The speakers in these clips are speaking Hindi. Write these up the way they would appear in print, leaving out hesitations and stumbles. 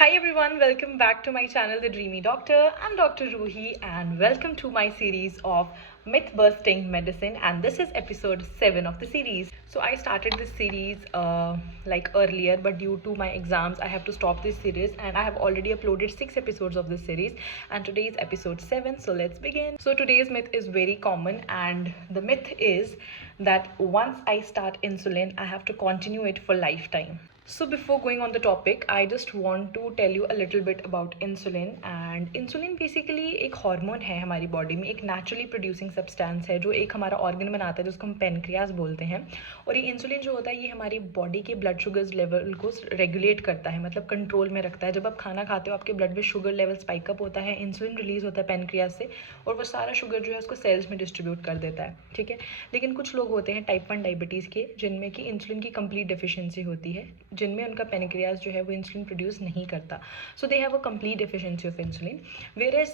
Hi everyone, welcome back to my channel The Dreamy Doctor. I'm Dr. Ruhi and welcome to my series of myth busting medicine, and this is episode 7 of the series. So I started this series earlier, but due to my exams I have to stop this series, and I have already uploaded 6 episodes of this series, and today is episode 7. So let's begin. So today's myth is very common, and the myth is that once I start insulin I have to continue it for lifetime. So before going on the topic, I just want to tell you a little bit about insulin. And insulin basically एक हार्मोन है हमारी बॉडी में, एक नेचुरली प्रोड्यूसिंग सब्सटेंस है जो एक हमारा ऑर्गन बनाता है जिसको हम पेनक्रियास बोलते हैं. और ये इंसुलिन जो होता है ये हमारी बॉडी के ब्लड शुगर्स लेवल को रेगुलेट करता है, मतलब कंट्रोल में रखता है. जब आप खाना खाते हो आपके ब्लड में शुगर लेवल स्पाइकअप होता है, इंसुलिन रिलीज होता है पेनक्रियास से और वो सारा शुगर जो है उसको सेल्स में डिस्ट्रीब्यूट कर देता है. ठीक है, लेकिन कुछ लोग होते हैं टाइप 1 डायबिटीज़ के जिनमें कि इंसुलिन की कंप्लीट डिफिशियंसी होती है, जिनमें उनका पेनक्रियास जो है वो इंसुलिन प्रोड्यूस नहीं करता. So they have a complete deficiency of insulin. Whereas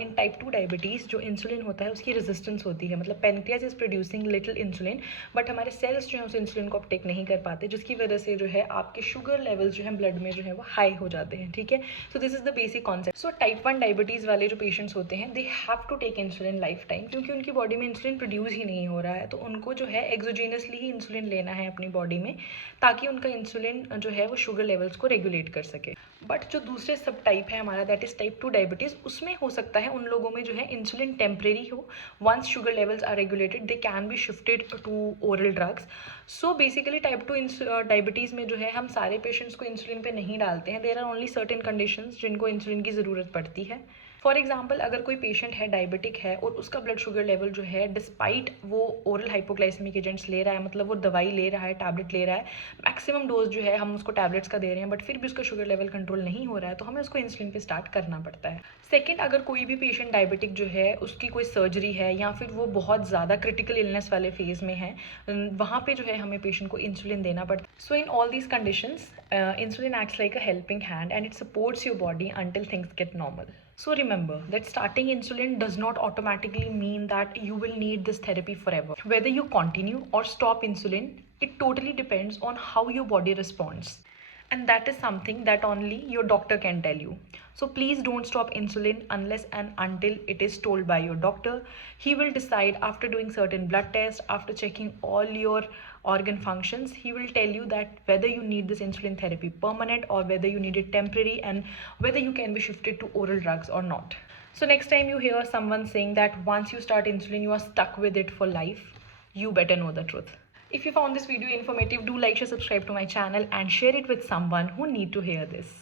in type 2 diabetes जो इंसुलिन होता है उसकी रेजिस्टेंस होती है, मतलब pancreas is producing little insulin but हमारे सेल्स जो है उस इंसुलिन को अपटेक नहीं कर पाते, जिसकी वजह से जो है आपके शुगर लेवल जो है ब्लड में जो है वो हाई हो जाते हैं. ठीक है, so this is the basic concept. So type 1 diabetes वाले जो पेशेंट्स होते हैं they have to take insulin lifetime, क्योंकि उनकी बॉडी में इंसुलिन प्रोड्यूस ही नहीं हो रहा है. तो उनको जो है एक्सोजेनसली ही इंसुलिन लेना है अपनी बॉडी में, ताकि उनका इंसुलिन जो है वो शुगर लेवल्स को रेगुलेट कर सके. बट जो दूसरे सब टाइप है हमारा, दैट इज टाइप 2 डायबिटीज़, उसमें हो सकता है उन लोगों में जो है इंसुलिन टेम्परेरी हो. Once sugar levels are regulated they can be shifted to oral drugs. So basically type 2 diabetes में जो है हम सारे पेशेंट्स को इंसुलिन पे नहीं डालते हैं. There are only certain conditions जिनको इंसुलिन की ज़रूरत पड़ती है. फॉर एग्जाम्पल, अगर कोई पेशेंट है डायबिटिक है और उसका ब्लड शुगर लेवल जो है डिस्पाइट वो ओरल हाइपोग्लाइसेमिक एजेंट्स ले रहा है, मतलब वो दवाई ले रहा है, टैबलेट ले रहा है, मैक्सिमम डोज जो है हम उसको टैबलेट्स का दे रहे हैं, बट फिर भी उसका शुगर लेवल कंट्रोल नहीं हो रहा है, तो हमें उसको इंसुलिन पे स्टार्ट करना पड़ता है. सेकेंड, अगर कोई भी पेशेंट डायबिटिक जो है उसकी कोई सर्जरी है या फिर वो बहुत ज़्यादा क्रिटिकल इलनेस वाले फेज़ में है, वहाँ पे जो है हमें पेशेंट को इंसुलिन देना पड़ता है. So in all these conditions insulin acts like a helping hand and it supports your body until things get normal. So remember that starting insulin does not automatically mean that you will need this therapy forever. Whether you continue or stop insulin, it totally depends on how your body responds. And that is something that only your doctor can tell you. So please don't stop insulin unless and until it is told by your doctor. He will decide after doing certain blood tests, after checking all your organ functions. He will tell you that whether you need this insulin therapy permanent or whether you need it temporary, and whether you can be shifted to oral drugs or not. So next time you hear someone saying that once you start insulin you are stuck with it for life, you better know the truth. If you found this video informative, do like, share, subscribe to my channel and share it with someone who need to hear this.